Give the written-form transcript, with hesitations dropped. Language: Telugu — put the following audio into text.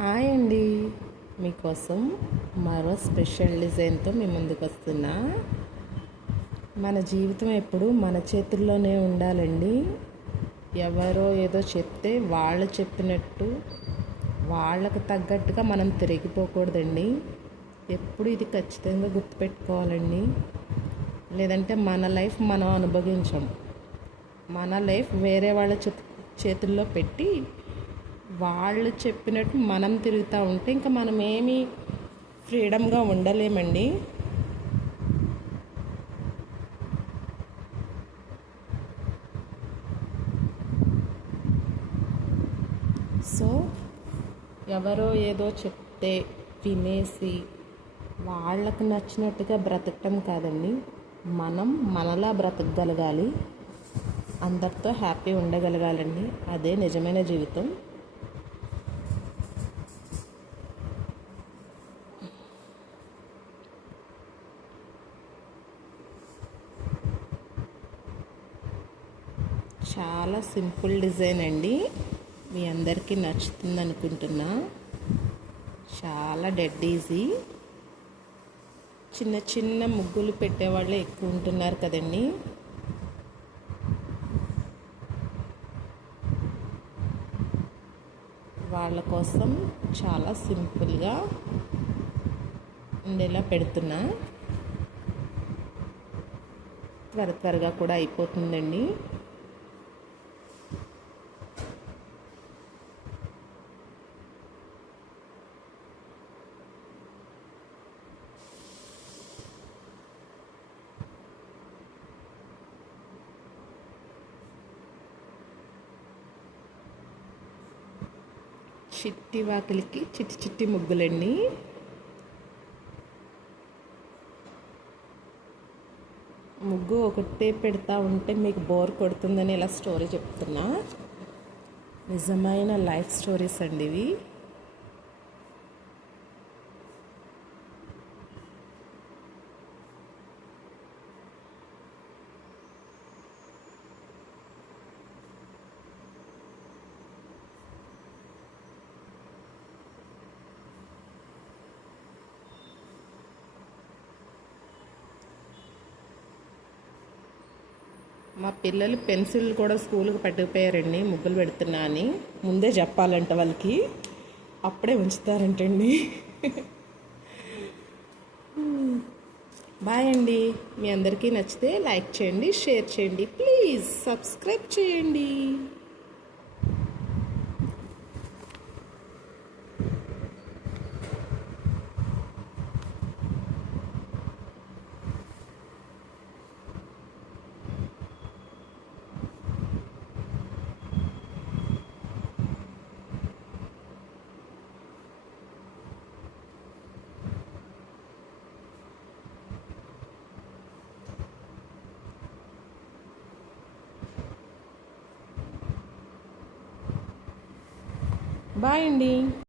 హాయ్ అండి, మీకోసం మరో స్పెషల్ డిజైన్తో మీ ముందుకు వస్తున్నా. మన జీవితం ఎప్పుడు మన చేతుల్లోనే ఉండాలండి. ఎవరో ఏదో చెప్తే వాళ్ళు చెప్పినట్టు వాళ్ళకు తగ్గట్టుగా మనం తిరిగిపోకూడదండి. ఎప్పుడు ఇది ఖచ్చితంగా గుర్తుపెట్టుకోవాలండి. లేదంటే మన లైఫ్ మనం అనుభవించం. మన లైఫ్ వేరే వాళ్ళ చేతుల్లో పెట్టి వాళ్ళు చెప్పినట్టు మనం తిరుగుతూ ఉంటే ఇంకా మనం ఏమీ ఫ్రీడమ్గా ఉండలేమండి. సో ఎవరో ఏదో చెప్తే వినేసి వాళ్ళకు నచ్చినట్టుగా బ్రతకటం కాదండి. మనం మనలా బ్రతకగలగాలి, అందరితో హ్యాపీ ఉండగలగాలండి. అదే నిజమైన జీవితం. చాలా సింపుల్ డిజైన్ అండి, మీ అందరికీ నచ్చుతుంది అనుకుంటున్నా. చాలా డెడ్ ఈజీ. చిన్న చిన్న ముగ్గులు పెట్టేవాళ్ళే ఎక్కువ ఉంటున్నారు కదండి. వాళ్ళ కోసం చాలా సింపుల్గా ఉండేలా పెడుతున్నా. త్వరగా కూడా అయిపోతుందండి. చిట్టి వాకిలికి చిట్టి చిట్టి ముగ్గులండి. ముగ్గు ఒకటే పెడతా ఉంటే మీకు బోర్ కొడుతుందని ఇలా స్టోరీ చెప్తున్నా. నిజమైన లైఫ్ స్టోరీస్ అండి ఇవి. మా పిల్లలు పెన్సిల్ కూడా స్కూల్కి పట్టుకుపోయారండి, ముగ్గులు పెడుతున్నా అని. ముందే చెప్పాలంట వాళ్ళకి, అప్పుడే ఉంచుతారంటండి. బాయ్ అండి. మీ అందరికీ నచ్చితే లైక్ చేయండి, షేర్ చేయండి, ప్లీజ్ సబ్స్క్రైబ్ చేయండి. బాయ్ అండి.